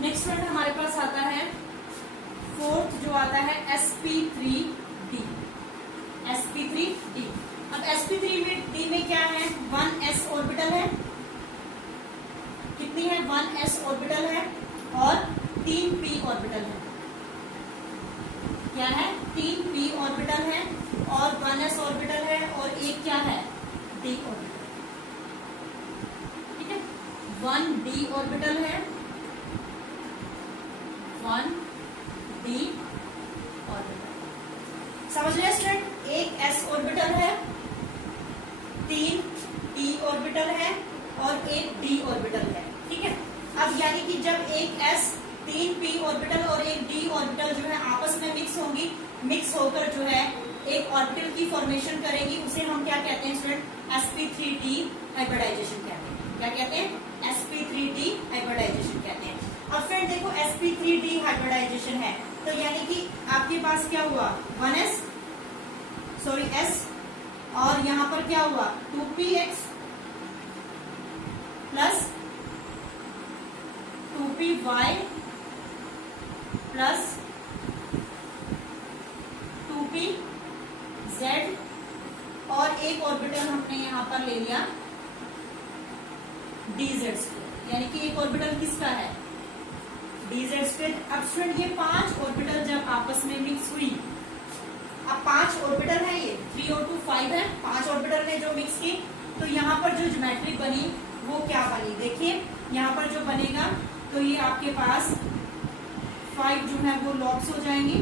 Next friend हमारे पास आता है फोर्थ, जो आता है sp3d। sp3d। अब sp3d में क्या है, 1s ऑर्बिटल है, कितनी है, 1s ऑर्बिटल है और 3p ऑर्बिटल है। क्या है, 3p ऑर्बिटल है और 1s ऑर्बिटल है और एक क्या है, d ऑर्बिटल। ठीक है, 1d ऑर्बिटल है, 1d ऑर्बिटल। समझ रहे स्टूडेंट, एक s ऑर्बिटल है, 3 p ऑर्बिटल है और एक d ऑर्बिटल है। ठीक है, अब यानी कि जब एक s, 3 p ऑर्बिटल और एक d ऑर्बिटल जो है आपस में मिक्स होंगी, मिक्स होकर जो है एक ऑर्बिटल की फॉर्मेशन करेगी, उसे हम क्या कहते हैं स्टूडेंट, sp3d हाइब्रिडाइजेशन कहते हैं। क्या कहते हैं, sp3d हाइब्रिडाइजेशन कहते हैं। अब फ्रेंड देखो, sp3d हाइब्रिडाइजेशन है तो यानी कि आपके पास क्या हुआ, 1s सॉरी s, और यहां पर क्या हुआ, 2px plus 2py plus 2pz, और एक ऑर्बिटल हमने यहां पर ले लिया dz, यानी कि एक ऑर्बिटल किसका है, dz। अब स्टूडेंट ये 5 ऑर्बिटल जब आपस में मिक्स हुई, अब 5 ऑर्बिटल है, ये 3 और 2 5 है, 5 ऑर्बिटल ने जो मिक्स की, तो यहाँ पर जो ज्योमेट्री बनी वो क्या बनी, देखिए यहाँ पर जो बनेगा तो ये आपके पास 5 जो है वो लॉब्स हो जाएंगी,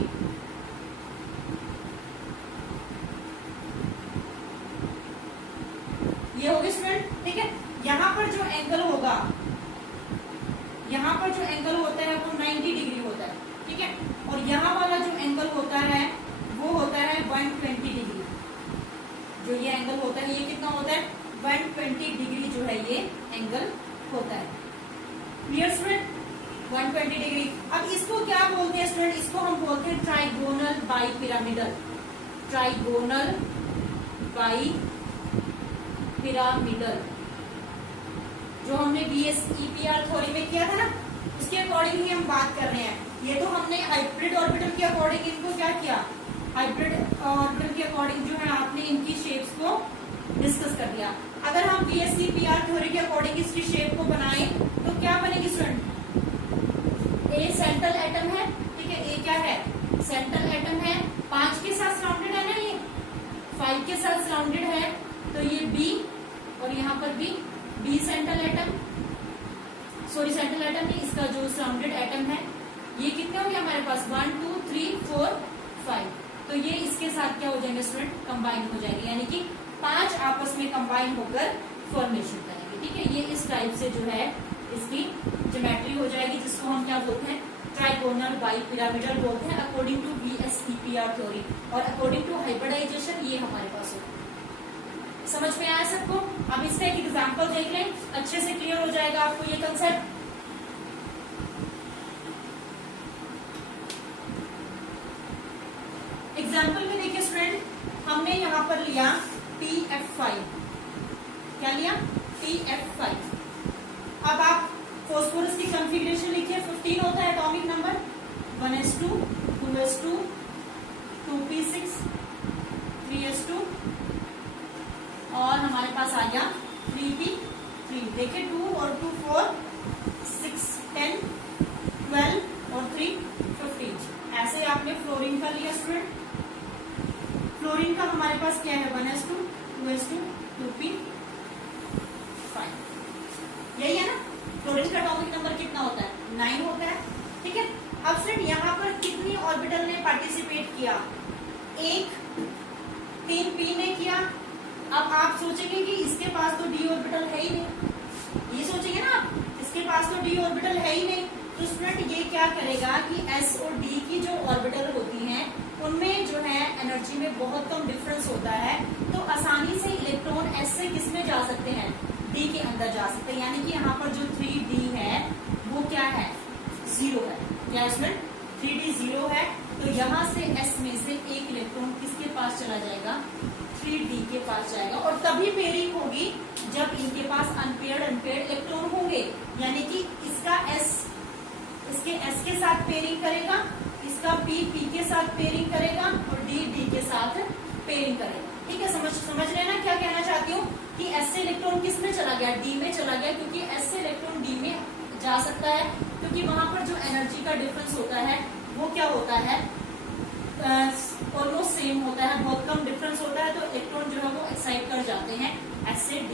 ये होगी स्टूडेंट। ठीक है, यहाँ पर जो एंगल होगा, यहाँ पर जो एंगल होता है वो 90 डिग्री होता है। ठीक है, और यहाँ वाला जो एंगल होता है वो होता है 120 डिग्री। जो ये एंगल होता है ये कितना होता है, 120 डिग्री जो है ये एंगल होता है। Clear student, 120 degree. अब इसको क्या बोलते हैं स्टूडेंट, इसको हम बोलते हैं trigonal bi pyramidal. Trigonal bi pyramidal, जो हमने BSEPR थ्योरी में किया था ना, उसके अकॉर्डिंग ही हम बात कर रहे हैं। ये तो हमने हाइब्रिड ऑर्बिटल के अकॉर्डिंग इनको क्या किया, हाइब्रिड ऑर्बिटल के अकॉर्डिंग जो है आपने इनकी शेप्स को डिस्कस कर दिया। अगर हम BSEPR थ्योरी के अकॉर्डिंग इसकी शेप को बनाएं तो क्या बनेगी स्टूडेंट, ए सेंट्रल एटम है। ठीक है, ए क्या है, सेंट्रल एटम है, 5 के साथ सराउंडेड है ना, ये 5 के साथ सराउंडेड है, तो ये B और यहाँ पर भी B central atom, sorry central atom नहीं, इसका जो सराउंडेड एटम है ये कितने होंगे हमारे पास, 1 2 3 4 5, तो ये इसके साथ क्या हो जाएंगे स्टूडेंट, कंबाइन हो जाएंगे, यानी कि 5 आपस में कंबाइन होकर फॉर्मेशन करेंगे। ठीक है, ये इस टाइप से जो है इसकी ज्योमेट्री हो जाएगी, जिसको हम क्या बोलते हैं, ट्राइगोनल बाई पिरामिडल बोलते हैं, अकॉर्डिंग टू BSEPR थ्योरी। और अकॉर्डिंग टू हाइब्रिडाइजेशन ये हमारे पास होगा। समझ में आया सबको। अब इसका एक एग्जांपल देख लें, अच्छे से क्लियर हो जाएगा आपको ये कंसेप्ट। एग्जांपल में देखिए स्टूडेंट, हमने यहाँ पर लिया TF5, क्या लिया, TF5। अब आप फॉस्फोरस की कॉन्फ़िगरेशन लिखिए, 15 होता है atomic number, 1s2 2s2 2p6 3s2 और हमारे पास आ गया 3p3। देखिए 2 और 2 4 6 10 12 और 3 15। ऐसे आपने फ्लोरीन का लिया स्टूडेंट। फ्लोरीन का हमारे पास क्या है, 1s2 2s2 2p5, यही है ना। फ्लोरीन का एटॉमिक नंबर कितना होता है, 9 होता है। ठीक है, अब स्टूडेंट यहाँ पर कितनी ऑर्बिटल ने पार्टिसिपेट किया, एक 3p ने किया। अब आप सोचेंगे कि इसके पास तो d ऑर्बिटल है ही नहीं, ये सोचेंगे ना आप, इसके पास तो d ऑर्बिटल है ही नहीं, तो स्टूडेंट ये क्या करेगा कि s और d की जो ऑर्बिटल होती हैं उनमें जो है एनर्जी में बहुत कम डिफरेंस होता है, तो आसानी से इलेक्ट्रॉन s से किस में जा सकते हैं, d के अंदर जा सकते हैं। यानी कि यहाँ पर जो 3d है वो क्या है, 0 है। क्या इसमें 3d 0 है, तो यहाँ से s में से एक इलेक्ट्रॉन किसके पास चला जाएगा, 3d के पास जाएगा। और तभी पेयरिंग होगी जब इनके पास अनपेयर्ड इलेक्ट्रॉन होंगे, यानी कि इसका s साथ पेयरिंग करेगा, इसका P के साथ पेयरिंग करेगा और D के साथ पेयरिंग करेगा। ठीक है, समझ रहे हैं ना क्या कहना चाहती हूँ कि S से इलेक्ट्रॉन किस में चला गया, D में चला गया, क्योंकि S से इलेक्ट्रॉन D में जा सकता है क्योंकि वहां पर जो एनर्जी का डिफरेंस होता है वो क्या होता है, ऑलमोस्ट सेम होता है, बहुत कम डिफरेंस होता है, तो इलेक्ट्रॉन जो है वो एक्साइट कर जाते हैं S से D।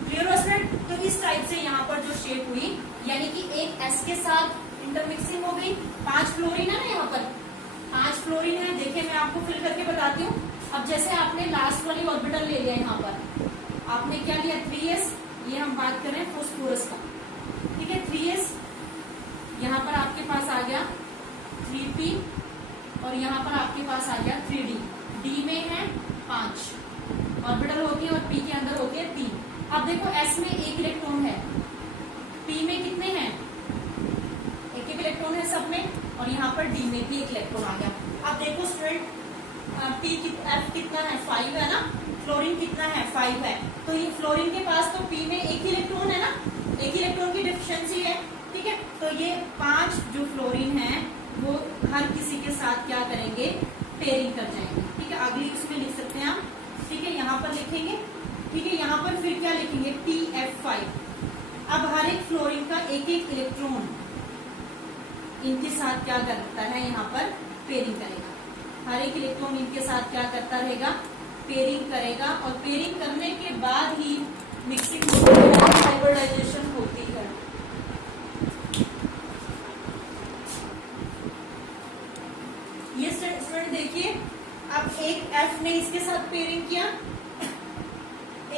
क्लियर है स्टूडेंट? तो इस टाइप से यहाँ पर जो शेप हुई, यानी कि एक S के साथ इंटरमिक्सिंग हो गई, 5 फ्लोरीन है ना, यहाँ पर 5 फ्लोरीन है। देखिए मैं आपको फिल करके बताती हूँ। अब जैसे आपने लास्ट वाली ऑर्बिटल ले लिया, यहाँ पर आपने क्या लिया 3s, ये हम बात कर रहे हैं फॉस्फोरस का। ठीक है, 3s यहाँ पर आपके पास आ गया 3p और यहाँ पर आपके पास आ गया 3d। d में है 5 ऑर्बिटल होती है और p के अंदर होती है 3। अब देखो s में एक इलेक्ट्रॉन है, p में कितने हैं, एक इलेक्ट्रॉन है सब में, और यहाँ पर d में भी एक इलेक्ट्रॉन आ गया। अब देखो स्टूडेंट F कितना है, 5 है ना, फ्लोरीन कितना है, 5 है, तो ये फ्लोरीन के पास तो P में एक ही इलेक्ट्रॉन है ना, एक ही इलेक्ट्रॉन की डिफिशिएंसी है। ठीक है, तो ये 5 जो फ्लोरीन है वो हर किसी के साथ क्या करेंगे, पेयरिंग कर जाएंगे। ठीक है, अगली उसमें लिख सकते हैं आप। ठीक है, यहाँ पर लिखेंगे। ठीक है, यहाँ पर फिर क्या लिखेंगे, PF5। अब हर एक फ्लोरीन का एक एक इलेक्ट्रॉन इनके साथ क्या करता है, यहाँ पर पेयरिंग करेगा। हर एक इलेक्ट्रॉन इनके साथ क्या करता रहेगा, पेयरिंग करेगा, और पेयरिंग करने के बाद ही मिक्सिंग होती है, हाइब्रिडाइजेशन होती है। ये स्टूडेंट देखिए, अब एक F ने इसके साथ पेयरिंग किया,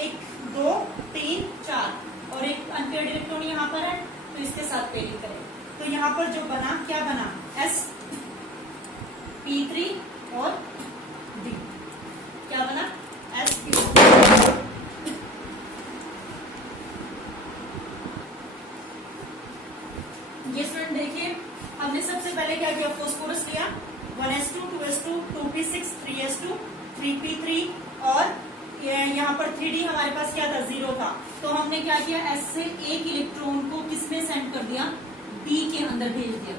1 2 3 4, और एक अनपेयर्ड इलेक्ट्रॉन यहाँ पर है तो इसके साथ पेयरिंग करें, तो यहाँ पर जो बना क्या बना, sp3 और D, क्या बना, sp3। ये स्टूडेंट देखिए, हमने सबसे पहले क्या किया, फॉस्फोरस लिया 1s2 2s2 2p6 3s2 3p3, और यहाँ पर 3d हमारे पास क्या था, 0 था, तो हमने क्या किया, S से एक इलेक्ट्रॉन को किसमें सेंड कर दिया, D के अंदर भेज दिया।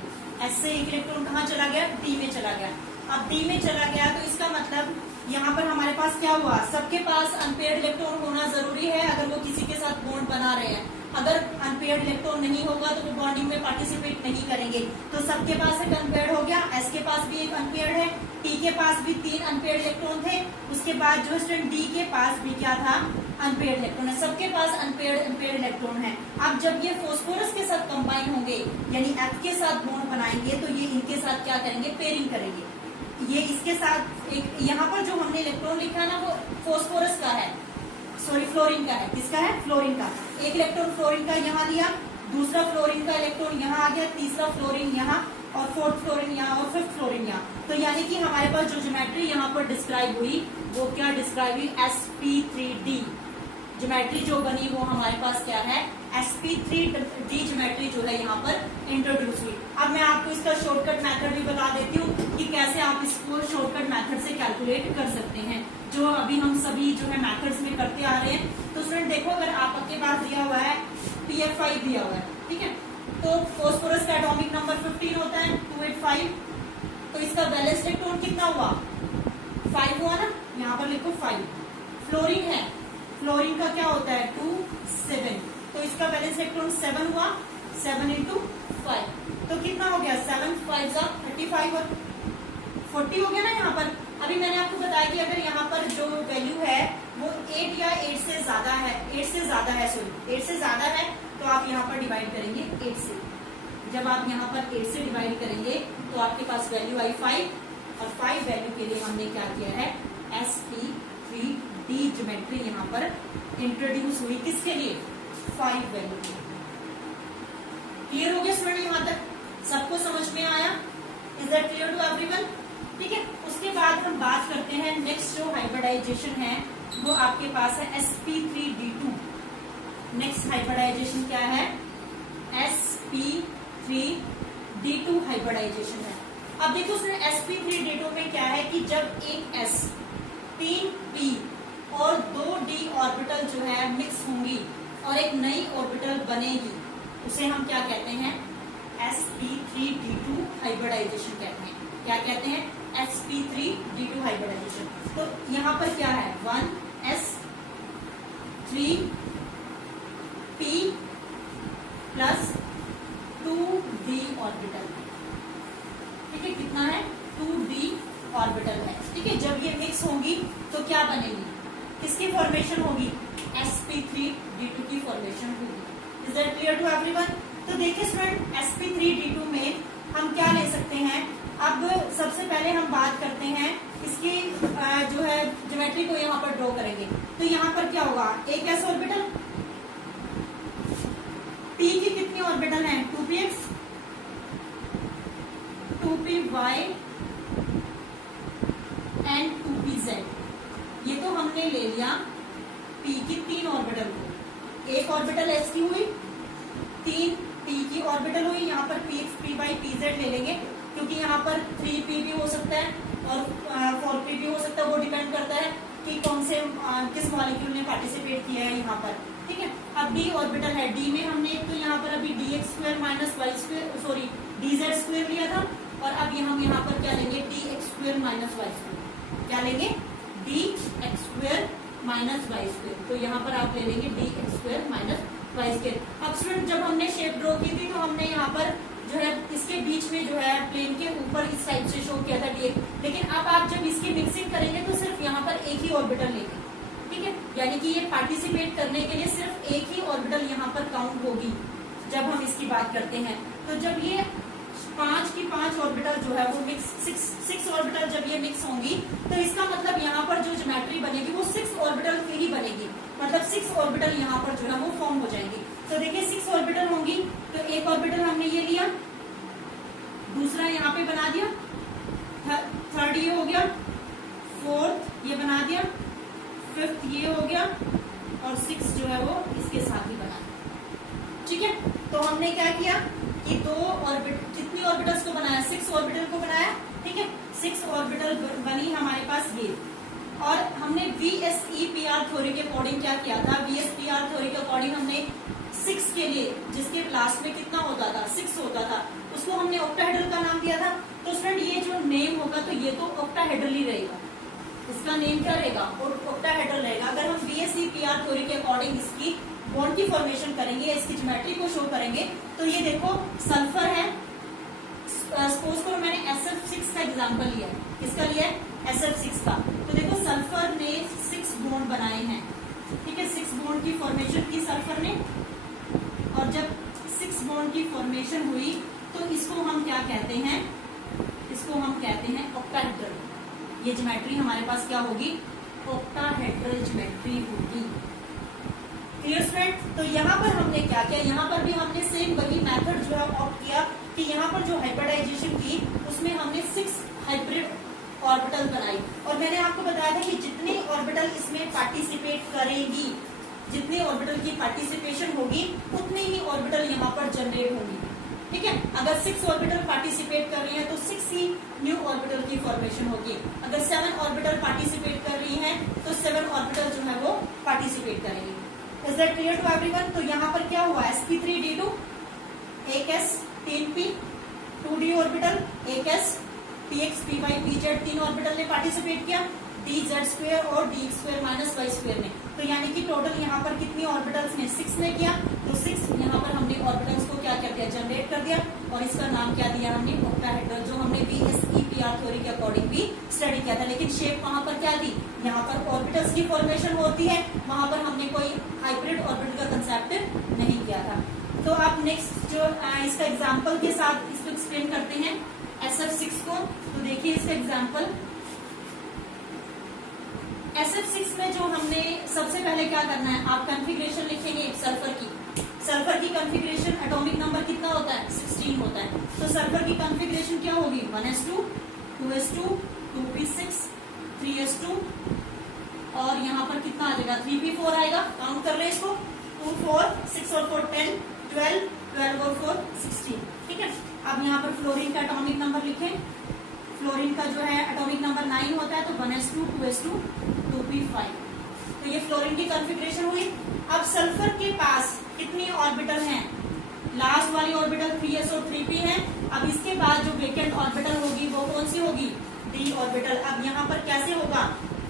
S से एक इलेक्ट्रॉन कहाँ चला गया, D में चला गया। अब D में चला गया तो इसका मतलब यहाँ पर हमारे पास क्या हुआ, सबके पास अनपेयर्ड इलेक्ट्रॉन होना जरूरी है अगर वो किसी के साथ बॉन्ड बना रहे हैं। अगर अनपेयर्ड इलेक्ट्रॉन नहीं होगा तो वो बॉन्डिंग में पार्टिसिपेट नहीं करेंगे। तो सबके पास एक अनपेयर्ड हो गया, S के पास भी एक अनपेयर्ड है, T के पास भी 3 अनपेयर्ड इलेक्ट्रॉन थे, उसके बाद जो स्टूडेंट D के पास भी क्या था, अनपेयर्ड इलेक्ट्रॉन है। सबके पास अनपेयर्ड इलेक्ट्रॉन है। अब जब ये फॉस्फोरस के साथ कंबाइन होंगे, यानी F के साथ बॉन्ड बनाएंगे, तो ये इनके साथ क्या करेंगे, पेयरिंग करेंगे। ये इसके साथ एक, यहाँ पर जो हमने इलेक्ट्रॉन लिखा ना वो फॉस्फोरस का है, सॉरी फ्लोरीन का है। किसका है, फ्लोरीन का। एक इलेक्ट्रॉन फ्लोरीन का यहाँ लिया, दूसरा फ्लोरीन का इलेक्ट्रॉन यहाँ आ गया, तीसरा फ्लोरीन यहाँ, और 4th फ्लोरीन यहाँ, और 5th फ्लोरीन यहाँ। तो यानी कि हमारे पास जो ज्योमेट्री यहाँ पर डिस्क्राइब हुई वो क्या डिस्क्राइब हुई, sp3d ज्योमेट्री जो बनी वो हमारे पास क्या है, sp3d ज्योमेट्री जो है यहाँ पर इंट्रोड्यूस हुई। अब मैं आपको इसका शॉर्टकट मेथड भी बता देती हूँ कि कैसे आप इसको शॉर्टकट मेथड से कैलकुलेट कर सकते हैं, जो अभी हम सभी जो है मेथड्स में करते आ रहे हैं। तो स्टूडेंट देखो, अगर आपके पास दिया हुआ है PF5 दिया हुआ है, ठीक है, तो फॉस्फोरस का एटॉमिक नंबर 15 होता है 285, तो इसका वैलेंस इलेक्ट्रॉन कितना हुआ, 5 हुआ ना, यहाँ पर लिखो 5। फ्लोरीन है, फ्लोरीन का क्या होता है 2 7, तो इसका वैलेंस इलेक्ट्रॉन 7 हुआ, 7 into 5, तो कितना हो गया, 7 5 35 और 40 हो गया ना यहाँ पर। अभी मैंने आपको बताया कि अगर यहाँ पर जो वैल्यू है वो 8 या 8 से ज्यादा है, 8 से ज्यादा है, सॉरी 8 से ज्यादा है, तो आप यहाँ पर डिवाइड करेंगे 8 से। जब आप यहाँ पर 8 से डिवाइड करेंगे तो आपके पास वैल्यू आई 5, और 5 वैल्यू के लिए हमने क्या किया है, sp3d ज्योमेट्री यहाँ पर इंट्रोड्यूस हुई, किसके लिए, 5 वैल्यू के लिए। क्लियर हो गया स्टूडेंट, यहाँ तक सबको समझ में आया? Is that clear to everyone? ठीक है, उसके बाद हम बात करते हैं नेक्स्ट जो हाइब्रिडाइजेशन है वो आपके पास है sp3d2। नेक्स्ट हाइब्रिडाइजेशन क्या है, sp3d2 हाइब्रिडाइजेशन है। अब देखो उसमें sp3d2 में क्या है कि जब एक s 3 p और 2 d ऑर्बिटल जो है मिक्स होंगी और एक नई ऑर्बिटल बनेगी, उसे हम क्या कहते हैं, sp3d2 हाइब्रिडाइजेशन कहते हैं। क्या कहते हैं? sp3d2 hybridisation. तो यहाँ पर क्या है? 1s3p plus 2d orbital. ठीक है, कितना है? 2d ऑर्बिटल है। ठीक है, जब ये मिक्स होंगी तो क्या बनेगी? किसकी फॉर्मेशन होगी? sp3d2 की फॉर्मेशन होगी। Is that clear to everyone? तो देखिए स्टूडेंट, sp3d2 में हम क्या ले सकते हैं? अब सबसे पहले हम बात करते हैं इसकी जो है ज्योमेट्री को यहाँ पर ड्रॉ करेंगे। तो यहाँ पर क्या होगा? एक s ऑर्बिटल, p की कितनी ऑर्बिटल है? 2px, 2py and 2pz। ये तो हमने ले लिया p की 3 ऑर्बिटल को। एक ऑर्बिटल s की हुई, 3 p की ऑर्बिटल हुई। यहाँ पर px, py, pz ले लेंगे क्योंकि यहाँ पर 3p भी हो सकता है और 4p भी हो सकता है। वो डिपेंड करता है कि कौन से किस मॉलिक्यूल ने पार्टिसिपेट किया है यहाँ पर। ठीक है, अब d ऑर्बिटल है। d में हमने तो यहाँ पर अभी dx² minus Y square, sorry dz² लिया था, और अब हम यहाँ पर क्या लेंगे? dx² minus Y square. क्या लेंगे? dx² minus Y square. तो यहाँ पर आप ले लेंगे dx² माइनस वाई स्क्वेयर। अब स्टूडेंट, जब हमने शेप ड्रॉ की थी तो हमने यहाँ पर जो है इसके बीच में जो है प्लेन के ऊपर इस टाइप से शो किया था dx। लेकिन अब आप जब इसकी मिक्सिंग करेंगे तो सिर्फ यहाँ पर एक ही ऑर्बिटल लेंगे। ठीक है, यानी कि ये पार्टिसिपेट करने के लिए सिर्फ एक ही ऑर्बिटल यहाँ पर काउंट होगी जब हम इसकी बात करते हैं। तो जब ये 5 की 5 ऑर्बिटल जो है वो मिक्स 6 ऑर्बिटल जब ये मिक्स होंगी तो इसका मतलब यहाँ पर जो ज्योमेट्री बनेगी वो 6 ऑर्बिटल की ही बनेगी। मतलब 6 ऑर्बिटल यहाँ पर जो है वो फॉर्म हो जाएंगी। तो देखिए 6 ऑर्बिटल होंगी। तो एक ऑर्बिटल हमने ये लिया, दूसरा यहाँ पे बना दिया, थर्ड ये हो गया, फोर्थ ये बना दिया, फिफ्थ ये हो गया, और 6 जो है वो इसके साथ ही बना दिया। ठीक है, तो हमने क्या किया कि कितनी ऑर्बिटल्स को बनाया? 6 ऑर्बिटल को बनाया। ठीक है, 6 ऑर्बिटल बनी हमारे पास ये। और हमने VSEPR थ्योरी के अकॉर्डिंग क्या किया था? VSEPR थ्योरी के अकॉर्डिंग हमने 6 के लिए, जिसके लास्ट में कितना होता था? 6 होता था, उसको हमने ऑक्टाहेड्रल का नाम दिया था। तो स्टूडेंट, ये जो नेम होगा तो ये तो ऑक्टाहेड्रल ही रहेगा। इसका नेम क्या रहेगा? ऑक्टाहेड्रल रहेगा। अगर हम VSEPR थ्योरी के अकॉर्डिंग इसकी बॉन्ड की फॉर्मेशन करेंगे, इसकी ज्योमेट्री को शो करेंगे, तो ये देखो सल्फर है। सपोज करो मैंने SF6 का एग्जांपल लिया है। किसका लिया है? SF6 का। तो देखो सल्फर ने 6 बॉन्ड बनाए हैं। ठीक है, 6 बॉन्ड की फॉर्मेशन की सल्फर ने, और जब 6 बॉन्ड की फॉर्मेशन हुई तो इसको हम क्या कहते हैं? इसको हम कहते हैं ऑक्टाहेड्रल। ये ज्योमेट्री हमारे पास क्या होगी? ऑक्टाहेड्रल ज्योमेट्री होगी। Clear student? तो यहाँ पर हमने क्या किया? यहाँ पर भी हमने सेम वही मेथड जो है ऑप्ट किया कि यहाँ पर जो हाइब्रिडाइजेशन की उसमें हमने 6 हाइब्रिड ऑर्बिटल बनाई। और मैंने आपको बताया था कि जितने ऑर्बिटल इसमें पार्टिसिपेट करेंगी, जितने ऑर्बिटल की पार्टिसिपेशन होगी उतने ही ऑर्बिटल यहाँ पर जनरेट होंगी। ठीक है, अगर 6 ऑर्बिटल पार्टिसिपेट कर रही हैं तो 6 ही न्यू ऑर्बिटल की फॉर्मेशन होगी। अगर 7 ऑर्बिटल पार्टिसिपेट कर रही हैं तो 7 ऑर्बिटल जो है वो पार्टिसिपेट करेंगी। Is that clear to everyone? तो यहाँ पर क्या हुआ? sp3d2, एक s, 3p, 2d ऑर्बिटल, एक s, px, py, pz 3 orbital ने पार्टिसिपेट किया, dz² और dx² माइनस वाई स्क्वेयर ने। तो यानी कि टोटल यहाँ पर कितनी ऑर्बिटल्स ने? 6 ने किया। तो 6 यहाँ पर हमने ऑर्बिटल्स को क्या कर दिया? जनरेट कर दिया, और इसका नाम क्या दिया हमने? ऑक्टाहेड्रल, जो हमने VSEPR थ्योरी के अकॉर्डिंग भी स्टडी किया था। लेकिन शेप वहां पर क्या थी? यहाँ पर ऑर्बिटल्स की फॉर्मेशन होती है, वहां पर हमने कोई हाइब्रिड ऑर्बिटल का कंसेप्ट नहीं किया था। तो आप नेक्स्ट जो इसका एग्जाम्पल के साथ इसको एक्सप्लेन करते हैं SF6 को। तो देखिए इसका एग्जाम्पल SF6 में जो हमने सबसे पहले क्या करना है? आप कॉन्फ़िगरेशन लिखेंगे एक सल्फर की। सल्फर की कॉन्फ़िगरेशन एटॉमिक नंबर कितना होता है? 16 होता है। तो सल्फर की कॉन्फ़िगरेशन क्या होगी? 1s2, 2s2, 2p6, 3s2, और यहाँ पर कितना आ जाएगा? 3p4 आएगा। काउंट कर ले इसको, 2, 4, 6 और 4 10, 12, 12 और 4 16। ठीक है, अब यहाँ पर फ्लोरीन का एटॉमिक नंबर लिखें। फ्लोरीन का जो है एटॉमिक नंबर 9 होता है, तो 1s2, 2s2, 2p5। तो ये फ्लोरीन की कॉन्फ़िगरेशन हुई। अब सल्फर के पास कितनी ऑर्बिटल हैं? लास्ट वाली ऑर्बिटल 3s और 3p है। अब इसके बाद जो वेकेंट ऑर्बिटल होगी वो कौन सी होगी, d ऑर्बिटल। अब यहाँ पर कैसे होगा,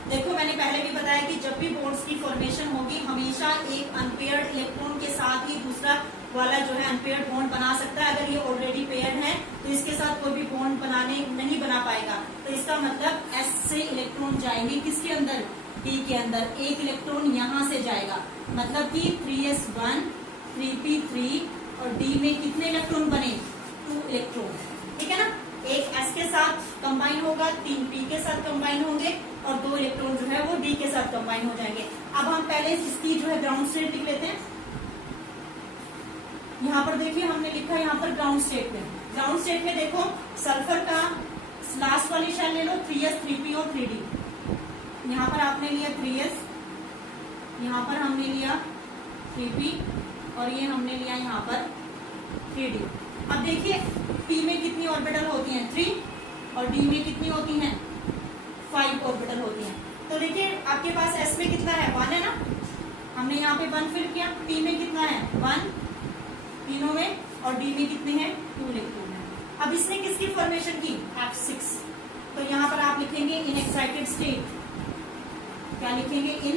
देखो मैंने पहले भी बताया कि जब भी बॉन्ड्स की फॉर्मेशन होगी हमेशा एक अनपेयर्ड इलेक्ट्रॉन के साथ ही दूसरा वाला जो है अनपेयर्ड बॉन्ड बना सकता है। अगर ये ऑलरेडी पेयर्ड है तो इसके साथ कोई भी बॉन्ड बनाने नहीं बना पाएगा। तो इसका मतलब s से इलेक्ट्रॉन जाएंगे किसके अंदर, d के अंदर। एक इलेक्ट्रॉन यहाँ से जाएगा, मतलब कि 3s1 3p3 और d में कितने इलेक्ट्रॉन बने, 2 इलेक्ट्रॉन, ठीक है ना। एक s के साथ कंबाइन होगा, 3 p के साथ कंबाइन होंगे और 2 इलेक्ट्रॉन जो है वो d के साथ कंबाइन हो जाएंगे। अब हम पहले इसकी जो है ग्राउंड स्टेट लिख लेते हैं। यहाँ पर देखिए हमने लिखा है यहाँ पर ग्राउंड स्टेट में। ग्राउंड स्टेट में देखो सल्फर का लास्ट वाली शेल ले लो, 3s 3p और 3d। यहाँ पर आपने लिया 3s, यहाँ पर हमने लिया 3p और ये हमने लिया यहाँ पर 3d। अब देखिए p में कितनी ऑर्बिटल होती हैं, 3 और d में कितनी होती हैं, 5 ऑर्बिटल होती हैं। तो देखिए आपके पास s में कितना है, 1 है ना, हमने यहाँ पे 1 फिल किया। p में कितना है, 1 तीनों में, और d में कितने हैं, 2 इलेक्ट्रॉन है। अब इसने किसकी फॉर्मेशन की, F6। तो यहाँ पर आप लिखेंगे इन एक्साइटेड स्टेट। क्या लिखेंगे, in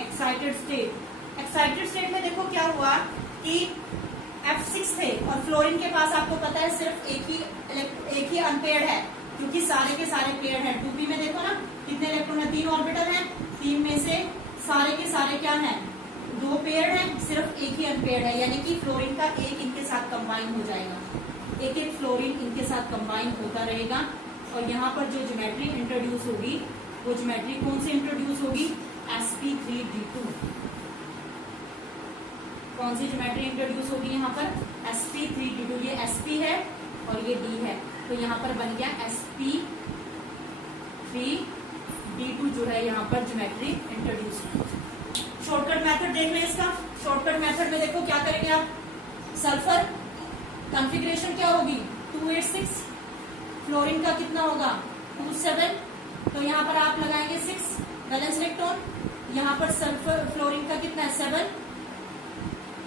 excited state. Excited state में देखो क्या हुआ कि F6 थे और फ्लोरीन के पास आपको पता है सिर्फ एक ही अनपेयर्ड है, क्योंकि सारे के सारे पेयर्ड हैं। 2p में देखो ना कितने इलेक्ट्रॉन है, 3 ऑर्बिटल हैं, 3 में से सारे के सारे क्या हैं, 2 पेयर्ड हैं, सिर्फ एक ही अनपेयर्ड है, यानी कि फ्लोरीन का एक इनके साथ कंबाइन हो जाएगा। एक एक फ्लोरीन इनके साथ कंबाइन होता रहेगा। और यहाँ पर जो ज्योमेट्री इंट्रोड्यूस होगी वो ज्योमेट्री कौन सी इंट्रोड्यूस होगी, sp3d2। कौन सी ज्योमेट्री इंट्रोड्यूस होगी यहाँ पर, sp3d2। ये sp है और ये d है, तो यहाँ पर बन गया sp3d2 जो है यहाँ पर ज्योमेट्री इंट्रोड्यूस। शॉर्टकट मेथड देख लें इसका। शॉर्टकट मेथड में देखो क्या करेंगे आप, सल्फर कॉन्फ़िगरेशन क्या होगी, 286, फ्लोरीन का कितना होगा, 27, तो यहाँ पर आप लगाएंगे 6 वैलेंस इलेक्ट्रॉन। यहाँ पर सल्फर फ्लोरीन का कितना है, 7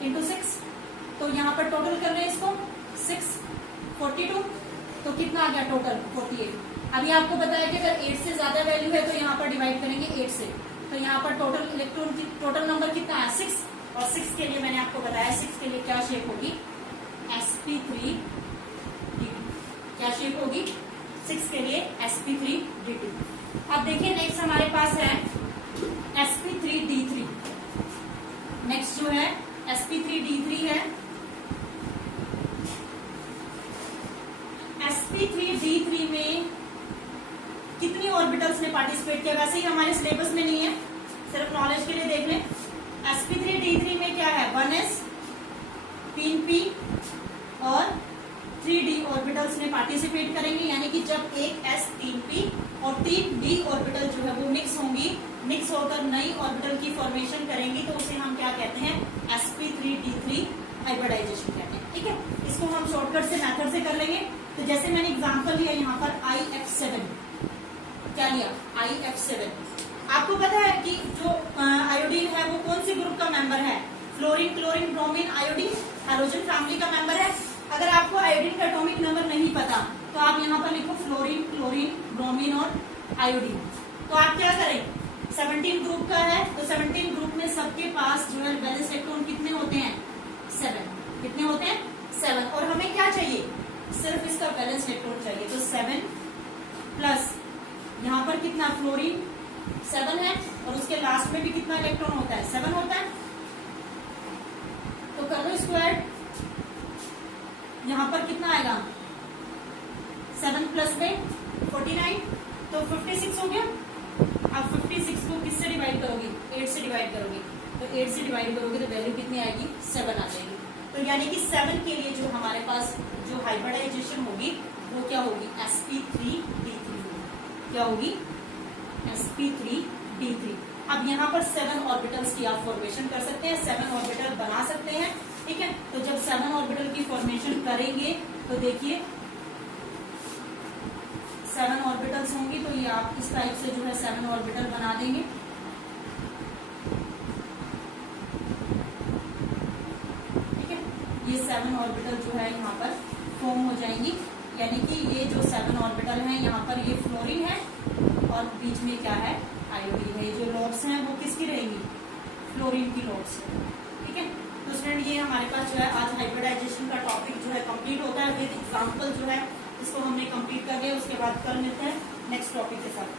× 6, तो यहाँ पर टोटल कर रहे हैं इसको 6 42, तो कितना आ गया टोटल 48। अभी आपको बताया कि अगर 8 से ज्यादा वैल्यू है तो यहाँ पर डिवाइड करेंगे 8 से, तो यहाँ पर टोटल इलेक्ट्रॉन की टोटल नंबर कितना है, 6। और 6 के लिए मैंने आपको बताया 6 के लिए क्या शेप होगी, sp3d2। क्या शेप होगी 6 के लिए, sp3d2। अब देखिए नेक्स्ट हमारे पास है sp3d3। नेक्स्ट जो है sp3d3 है। sp3d3 में कितनी ऑर्बिटल्स ने पार्टिसिपेट किया, वैसे ही हमारे सिलेबस में नहीं है, सिर्फ नॉलेज के लिए देख लें। sp3d3 में क्या है, 1s 3p और 3d ऑर्बिटल्स ने पार्टिसिपेट करेंगे, यानी कि जब एक s 3p और 3d ऑर्बिटल जो है वो मिक्स होंगी, मिक्स होकर नई ऑर्बिटल की फॉर्मेशन करेंगी, तो उसे हम क्या कहते हैं, sp3d3 हाइब्रिडाइजेशन कहते हैं। ठीक है, इसको हम शॉर्टकट से मेथड से कर लेंगे। तो जैसे मैंने एग्जांपल लिया यहाँ पर IF7, क्या लिया, IF7। आपको पता है कि जो आयोडीन है वो कौन सी ग्रुप का मेंबर है, fluorine chlorine bromine iodine halogen family का मेंबर है। अगर आपको आयोडीन का एटॉमिक नंबर नहीं पता तो आप यहाँ पर लिखो फ्लोरीन क्लोरीन ब्रोमीन और आयोडीन। तो आप क्या करें, 17 ग्रुप का है तो 17 ग्रुप में सबके पास जो है वैलेंस इलेक्ट्रॉन कितने होते हैं, 7। कितने होते हैं, 7। और हमें क्या चाहिए, सिर्फ इसका वैलेंस इलेक्ट्रॉन चाहिए। तो 7 प्लस यहाँ पर कितना, फ्लोरीन 7 है और उसके लास्ट में भी कितना इलेक्ट्रॉन होता है, 7 होता है। तो कर लो स्क्वायर, यहाँ पर कितना आएगा, 7 प्लस में 49, तो 56 हो गया। अब 56 को किससे डिवाइड करोगे, 8 से डिवाइड करोगे, तो 8 से डिवाइड करोगे तो वैल्यू कितनी आएगी, 7 आ जाएगी। तो यानी कि 7 के लिए जो हमारे पास जो हाइब्रिडाइजेशन होगी वो क्या होगी, sp3d3 होगी। क्या होगी, sp3d3। अब यहाँ पर 7 ऑर्बिटल्स की आप फॉर्मेशन कर सकते हैं, 7 ऑर्बिटल बना सकते हैं। ठीक है, तो जब 7 ऑर्बिटल की फॉर्मेशन करेंगे तो देखिए 7 ऑर्बिटल्स होंगी, तो ये आप इस टाइप से जो है 7 ऑर्बिटल बना देंगे। ठीक है, ये 7 ऑर्बिटल जो है यहाँ पर फॉर्म हो जाएंगी, यानी कि ये जो 7 ऑर्बिटल हैं यहाँ पर ये फ्लोरीन है और बीच में क्या है, आयोडीन है। ये जो लोब्स हैं वो किसकी रहेंगी, फ्लोरीन की लोब्स है। ठीक है, तो स्टूडेंट ये हमारे पास जो है आज हाइब्रिडाइजेशन का टॉपिक जो है कंप्लीट होता है विद एग्जाम्पल जो है इसको हमने कंप्लीट कर लिया। उसके बाद कल मिलते हैं नेक्स्ट टॉपिक के साथ।